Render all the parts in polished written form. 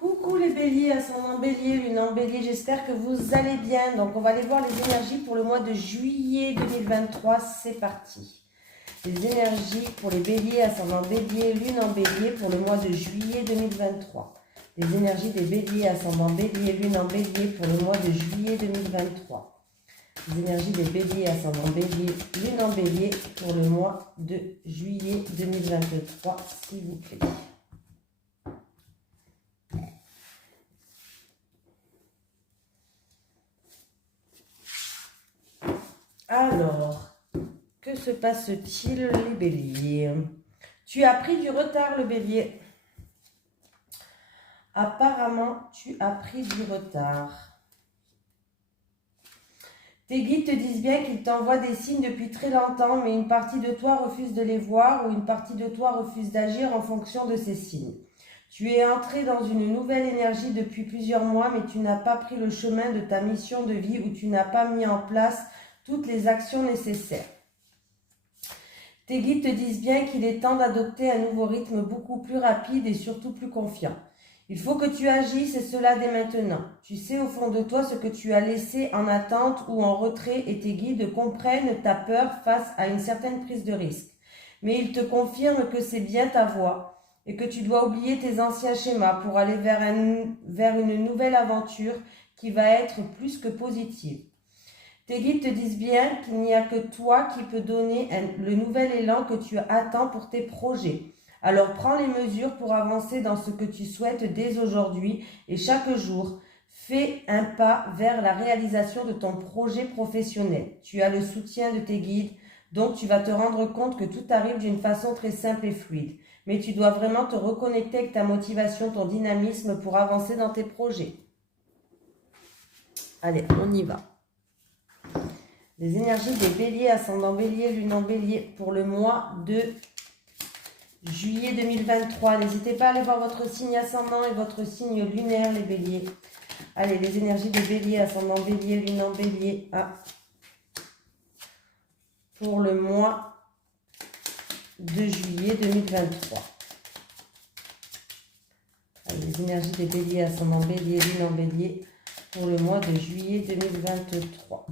Coucou les béliers, ascendant bélier, lune en bélier, j'espère que vous allez bien. Donc on va aller voir les énergies pour le mois de juillet 2023, c'est parti. Les énergies pour les béliers, ascendant bélier, lune en bélier pour le mois de juillet 2023. Les énergies des béliers, ascendant bélier, lune en bélier pour le mois de juillet 2023. Les énergies des béliers, ascendant bélier, lune en bélier pour le mois de juillet 2023, s'il vous plaît. Alors, que se passe-t-il les béliers? Tu as pris du retard le bélier. Apparemment, tu as pris du retard. Tes guides te disent bien qu'ils t'envoient des signes depuis très longtemps, mais une partie de toi refuse de les voir ou une partie de toi refuse d'agir en fonction de ces signes. Tu es entré dans une nouvelle énergie depuis plusieurs mois, mais tu n'as pas pris le chemin de ta mission de vie ou tu n'as pas mis en place toutes les actions nécessaires. Tes guides te disent bien qu'il est temps d'adopter un nouveau rythme beaucoup plus rapide et surtout plus confiant. Il faut que tu agisses et cela dès maintenant. Tu sais au fond de toi ce que tu as laissé en attente ou en retrait et tes guides comprennent ta peur face à une certaine prise de risque. Mais ils te confirment que c'est bien ta voie et que tu dois oublier tes anciens schémas pour aller vers une nouvelle aventure qui va être plus que positive. Tes guides te disent bien qu'il n'y a que toi qui peux donner le nouvel élan que tu attends pour tes projets. Alors prends les mesures pour avancer dans ce que tu souhaites dès aujourd'hui et chaque jour, fais un pas vers la réalisation de ton projet professionnel. Tu as le soutien de tes guides, donc tu vas te rendre compte que tout arrive d'une façon très simple et fluide. Mais tu dois vraiment te reconnecter avec ta motivation, ton dynamisme pour avancer dans tes projets. Allez, on y va. Les énergies des béliers, ascendant bélier, lune en bélier pour le mois de juillet 2023. N'hésitez pas à aller voir votre signe ascendant et votre signe lunaire, les béliers. Allez, les énergies des béliers, ascendant bélier, lune en bélier. Pour le mois de juillet 2023. Allez, les énergies des béliers, ascendant bélier, lune en bélier pour le mois de juillet 2023.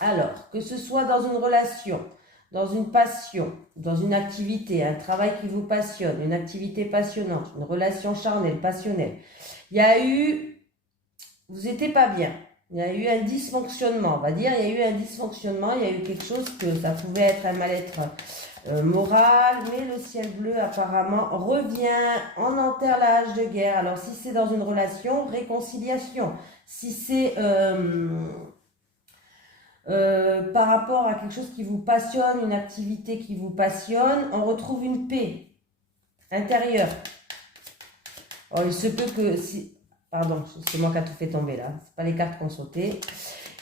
Alors, que ce soit dans une relation, dans une passion, dans une activité, un travail qui vous passionne, une activité passionnante, une relation charnelle, passionnelle, il y a eu, vous n'étiez pas bien, il y a eu un dysfonctionnement, on va dire, il y a eu un dysfonctionnement, il y a eu quelque chose que ça pouvait être un mal-être moral, mais le ciel bleu apparemment revient, on enterre la hache de guerre. Alors si c'est dans une relation, réconciliation, si c'est par rapport à quelque chose qui vous passionne, une activité qui vous passionne, on retrouve une paix intérieure. Oh, il se peut que si... Pardon, c'est moi qui a tout fait tomber là. C'est pas les cartes qui ont sauté.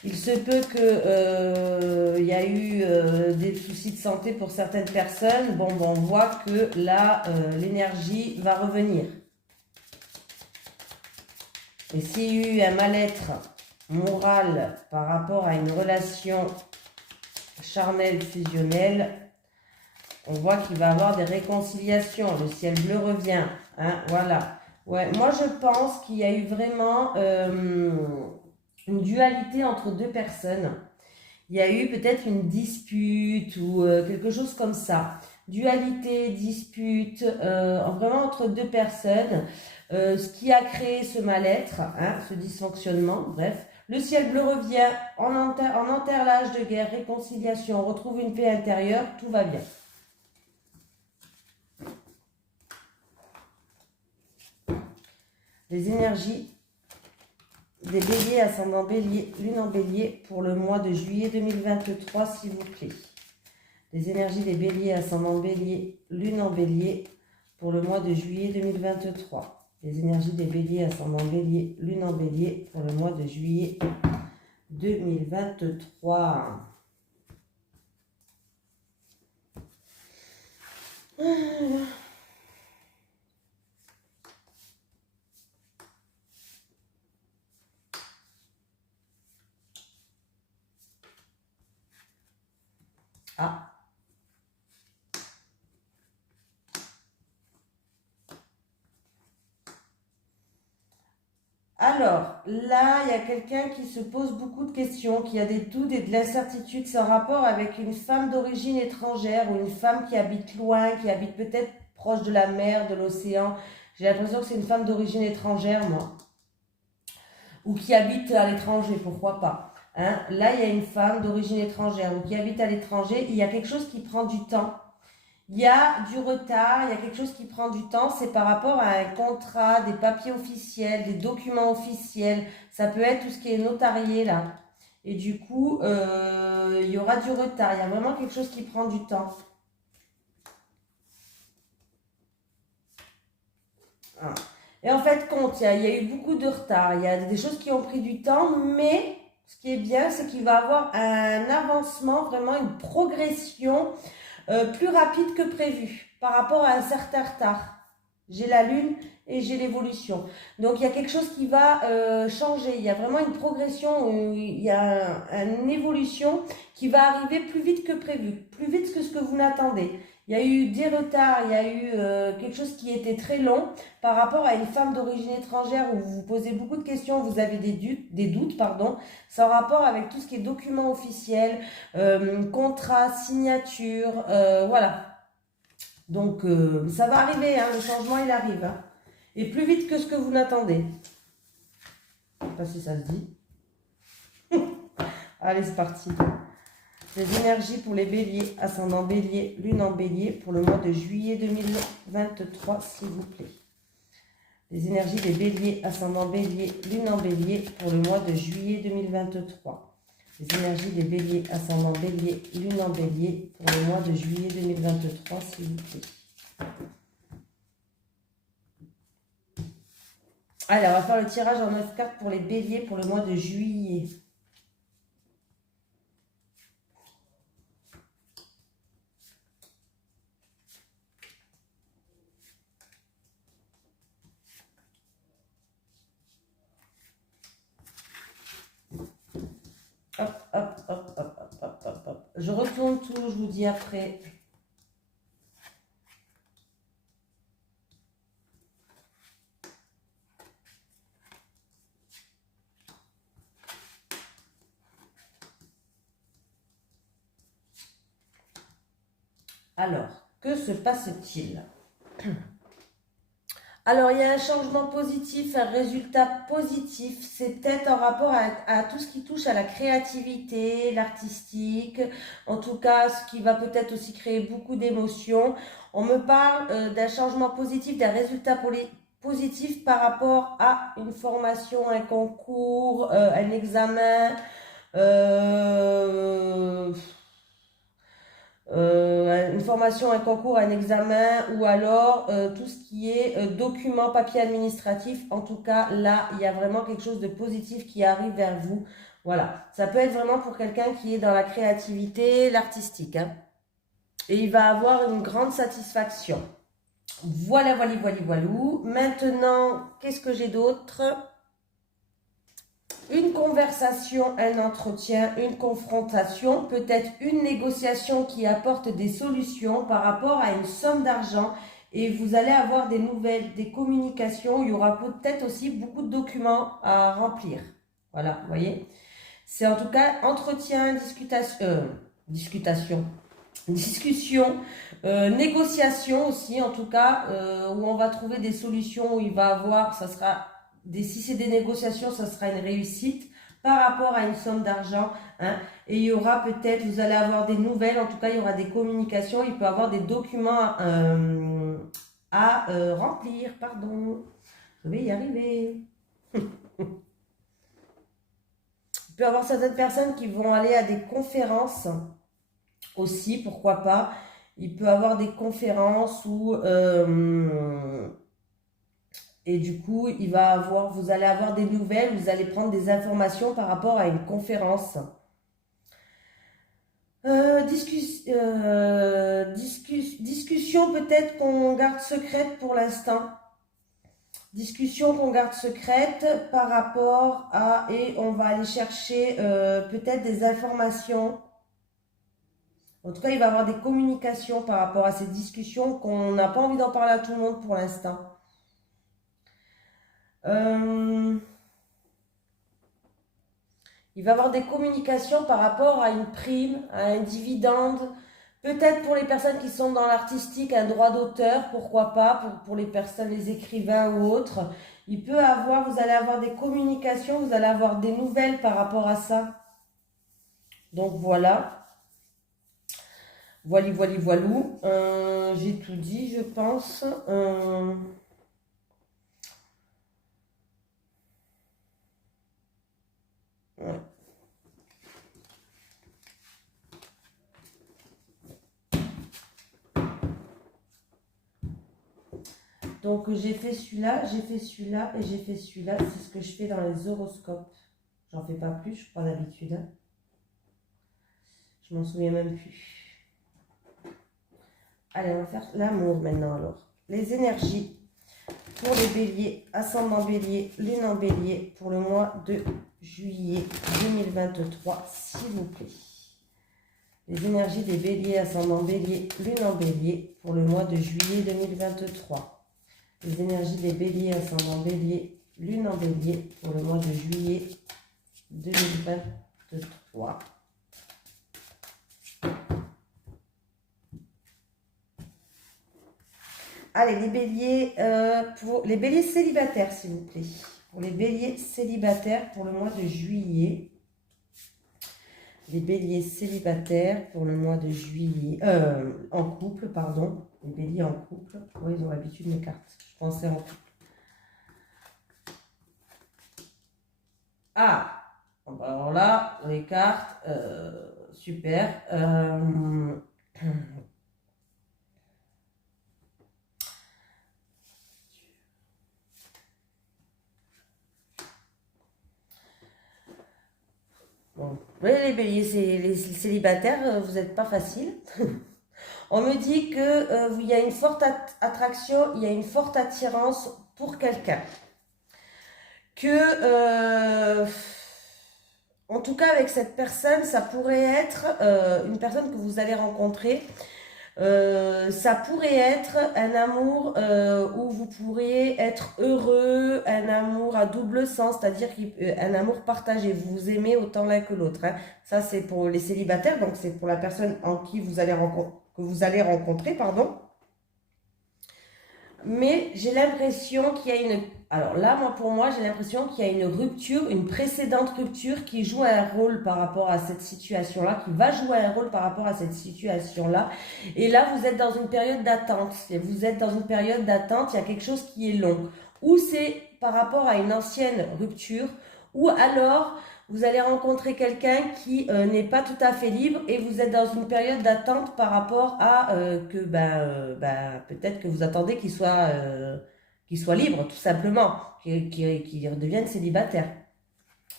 Il se peut que y a eu des soucis de santé pour certaines personnes. Bon, on voit que là, l'énergie va revenir. Et s'il y a eu un mal-être moral par rapport à une relation charnelle, fusionnelle, on voit qu'il va y avoir des réconciliations. Le ciel bleu revient. Hein, voilà. Ouais, moi, je pense qu'il y a eu vraiment une dualité entre deux personnes. Il y a eu peut-être une dispute ou quelque chose comme ça. Dualité, dispute, vraiment entre deux personnes. Ce qui a créé ce mal-être, hein, ce dysfonctionnement, bref. Le ciel bleu revient, on enterre l'âge de guerre, réconciliation, on retrouve une paix intérieure, tout va bien. Les énergies des béliers, ascendant bélier, lune en bélier pour le mois de juillet 2023, s'il vous plaît. Les énergies des béliers, ascendant bélier, lune en bélier pour le mois de juillet 2023. Les énergies des béliers, ascendant bélier, lune en bélier pour le mois de juillet 2023. Ah. Alors, là, il y a quelqu'un qui se pose beaucoup de questions, qui a des doutes et de l'incertitude. C'est en rapport avec une femme d'origine étrangère ou une femme qui habite loin, qui habite peut-être proche de la mer, de l'océan. J'ai l'impression que c'est une femme d'origine étrangère, moi. Ou qui habite à l'étranger, pourquoi pas. Hein? Là, il y a une femme d'origine étrangère ou qui habite à l'étranger. Il y a quelque chose qui prend du temps. Il y a du retard, il y a quelque chose qui prend du temps, c'est par rapport à un contrat, des papiers officiels, des documents officiels, ça peut être tout ce qui est notarié là. Et du coup, il y aura du retard, il y a vraiment quelque chose qui prend du temps. Ah. Et en fait, compte, il y a eu beaucoup de retard, il y a des choses qui ont pris du temps, mais ce qui est bien, c'est qu'il va avoir un avancement, vraiment une progression plus rapide que prévu par rapport à un certain retard. J'ai la lune et j'ai l'évolution. Donc il y a quelque chose qui va changer. Il y a vraiment une progression, il y a une évolution qui va arriver plus vite que prévu, plus vite que ce que vous n'attendez. Il y a eu des retards, il y a eu quelque chose qui était très long par rapport à une femme d'origine étrangère où vous vous posez beaucoup de questions, vous avez des doutes, pardon. C'est en rapport avec tout ce qui est documents officiels, contrat, signature, voilà. Donc ça va arriver, hein, le changement il arrive. Hein. Et plus vite que ce que vous n'attendez. Je ne sais pas si ça se dit. Allez, c'est parti. Les énergies pour les béliers, ascendant bélier, lune en bélier pour le mois de juillet 2023, s'il vous plaît. Les énergies des béliers, ascendant bélier, lune en bélier pour le mois de juillet 2023. Les énergies des béliers, ascendant bélier, lune en bélier pour le mois de juillet 2023, s'il vous plaît. Allez, on va faire le tirage en 9 cartes pour les béliers pour le mois de juillet. Hop, hop, hop, hop, hop, hop, hop, hop. Je retourne tout, je vous dis après. Alors, que se passe-t-il? Alors, il y a un changement positif, un résultat positif. C'est peut-être en rapport à tout ce qui touche à la créativité, l'artistique. En tout cas, ce qui va peut-être aussi créer beaucoup d'émotions. On me parle d'un changement positif, d'un résultat positif par rapport à une formation, un concours, un examen. Euh, une formation, un concours, un examen ou alors tout ce qui est documents, papier administratif. En tout cas, là, il y a vraiment quelque chose de positif qui arrive vers vous. Voilà, ça peut être vraiment pour quelqu'un qui est dans la créativité, l'artistique. Hein. Et il va avoir une grande satisfaction. Voilà, voilà, voilà, voilà. Maintenant, qu'est-ce que j'ai d'autre? Une conversation, un entretien, une confrontation, peut-être une négociation qui apporte des solutions par rapport à une somme d'argent et vous allez avoir des nouvelles, des communications. Il y aura peut-être aussi beaucoup de documents à remplir. Voilà, vous voyez. C'est en tout cas entretien, discussion, négociation aussi en tout cas, où on va trouver des solutions, où il va avoir, ça sera si c'est des négociations, ça sera une réussite par rapport à une somme d'argent. Hein, et il y aura peut-être, vous allez avoir des nouvelles, en tout cas, il y aura des communications, il peut y avoir des documents à remplir, pardon. Je vais y arriver. Il peut y avoir certaines personnes qui vont aller à des conférences aussi, pourquoi pas. Il peut y avoir des conférences où... et du coup, vous allez avoir des nouvelles, vous allez prendre des informations par rapport à une conférence. Discussion peut-être qu'on garde secrète pour l'instant. Discussion qu'on garde secrète par rapport à... Et on va aller chercher peut-être des informations. En tout cas, il va y avoir des communications par rapport à ces discussions qu'on n'a pas envie d'en parler à tout le monde pour l'instant. Il va y avoir des communications par rapport à une prime, à un dividende. Peut-être pour les personnes qui sont dans l'artistique, un droit d'auteur, pourquoi pas, pour les personnes, les écrivains ou autres. Vous allez avoir des communications, vous allez avoir des nouvelles par rapport à ça. Donc voilà. Voilou. J'ai tout dit, je pense. Ouais. Donc j'ai fait celui-là, j'ai fait celui-là et j'ai fait celui-là. C'est ce que je fais dans les horoscopes. J'en fais pas plus, je crois d'habitude. Je m'en souviens même plus. Allez, on va faire l'amour maintenant alors. Les énergies pour les béliers, ascendant bélier, lune en bélier pour le mois de juillet 2023, s'il vous plaît. Les énergies des béliers, ascendant bélier, lune en bélier pour le mois de juillet 2023. Les énergies des béliers, ascendant bélier, lune en bélier pour le mois de juillet 2023. Allez, pour les béliers célibataires, s'il vous plaît. Pour les béliers célibataires pour le mois de juillet. Les béliers célibataires pour le mois de juillet. En couple, pardon. Les béliers en couple. Oui, ils ont l'habitude de mes cartes. Je pensais en couple. Ah, alors là, les cartes, super. Bon. Oui, les béliers, les célibataires, vous n'êtes pas facile. On me dit que il y a une forte attraction, il y a une forte attirance pour quelqu'un. En tout cas, avec cette personne, ça pourrait être une personne que vous allez rencontrer. Ça pourrait être un amour où vous pourriez être heureux, un amour à double sens, c'est-à-dire un amour partagé. Vous vous aimez autant l'un que l'autre. Hein. Ça, c'est pour les célibataires, donc c'est pour la personne en qui que vous allez rencontrer, pardon. Mais j'ai l'impression qu'il y a une... Alors là, pour moi, j'ai l'impression qu'il y a une rupture, une précédente rupture qui joue un rôle par rapport à cette situation-là, qui va jouer un rôle par rapport à cette situation-là. Et là, vous êtes dans une période d'attente. Vous êtes dans une période d'attente, il y a quelque chose qui est long. Ou c'est par rapport à une ancienne rupture, ou alors vous allez rencontrer quelqu'un qui n'est pas tout à fait libre et vous êtes dans une période d'attente par rapport à peut-être que vous attendez qu'il soit libre, tout simplement, qu'il redevienne célibataire.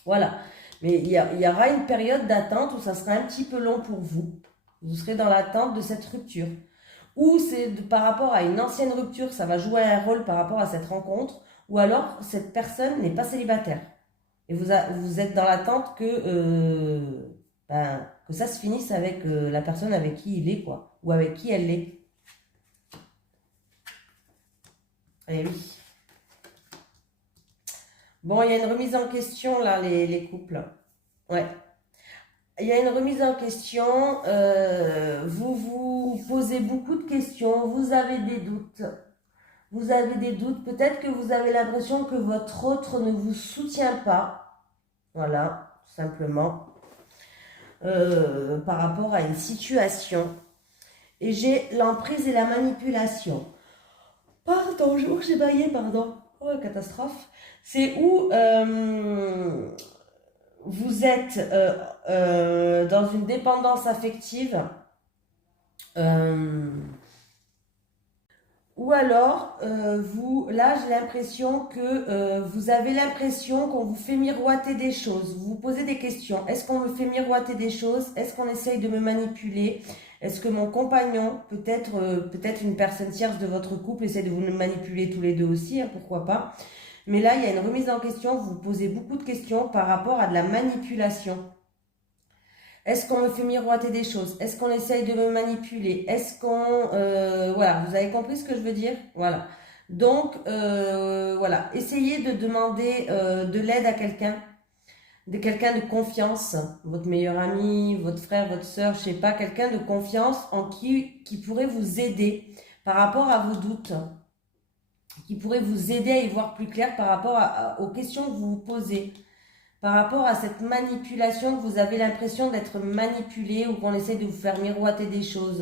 Voilà. Mais il y aura une période d'attente où ça sera un petit peu long pour vous. Vous serez dans l'attente de cette rupture. Ou c'est par rapport à une ancienne rupture, ça va jouer un rôle par rapport à cette rencontre. Ou alors, cette personne n'est pas célibataire. Et vous êtes dans l'attente que ça se finisse avec la personne avec qui il est, quoi. Ou avec qui elle est. Eh oui. Bon, il y a une remise en question, là, les couples. Ouais. Il y a une remise en question. Vous vous posez beaucoup de questions. Vous avez des doutes. Vous avez des doutes. Peut-être que vous avez l'impression que votre autre ne vous soutient pas. Voilà, tout simplement. Par rapport à une situation. Et j'ai l'emprise et la manipulation. Pardon, j'ai baillé, pardon. Oh, catastrophe. C'est où vous êtes dans une dépendance affective. Ou alors, là, j'ai l'impression que vous avez l'impression qu'on vous fait miroiter des choses. Vous vous posez des questions. Est-ce qu'on me fait miroiter des choses? Est-ce qu'on essaye de me manipuler? Est-ce que mon compagnon, peut-être une personne tierce de votre couple, essaie de vous manipuler tous les deux aussi, hein, pourquoi pas? Mais là, il y a une remise en question. Vous vous posez beaucoup de questions par rapport à de la manipulation. Est-ce qu'on me fait miroiter des choses? Est-ce qu'on essaye de me manipuler? Est-ce qu'on... voilà, vous avez compris ce que je veux dire? Voilà. Donc, voilà, essayez de demander de l'aide à quelqu'un. de quelqu'un de confiance, votre meilleur ami, votre frère, votre soeur, je sais pas, quelqu'un de confiance en qui pourrait vous aider par rapport à vos doutes, qui pourrait vous aider à y voir plus clair par rapport aux questions que vous vous posez, par rapport à cette manipulation que vous avez l'impression d'être manipulé ou qu'on essaie de vous faire miroiter des choses.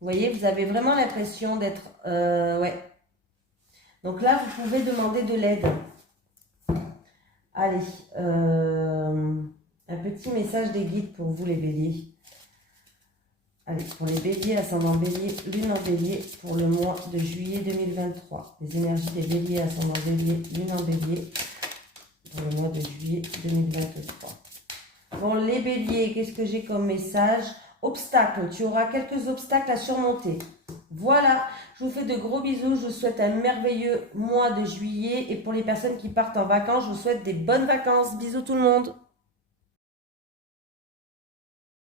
Vous voyez, vous avez vraiment l'impression d'être... ouais. Donc là, vous pouvez demander de l'aide. Allez, un petit message des guides pour vous les béliers. Allez, pour les béliers, ascendant bélier, lune en bélier, pour le mois de juillet 2023. Les énergies des béliers, ascendant bélier, lune en bélier, pour le mois de juillet 2023. Bon, les béliers, qu'est-ce que j'ai comme message? Obstacles, tu auras quelques obstacles à surmonter. Voilà, je vous fais de gros bisous, je vous souhaite un merveilleux mois de juillet et pour les personnes qui partent en vacances, je vous souhaite des bonnes vacances. Bisous tout le monde.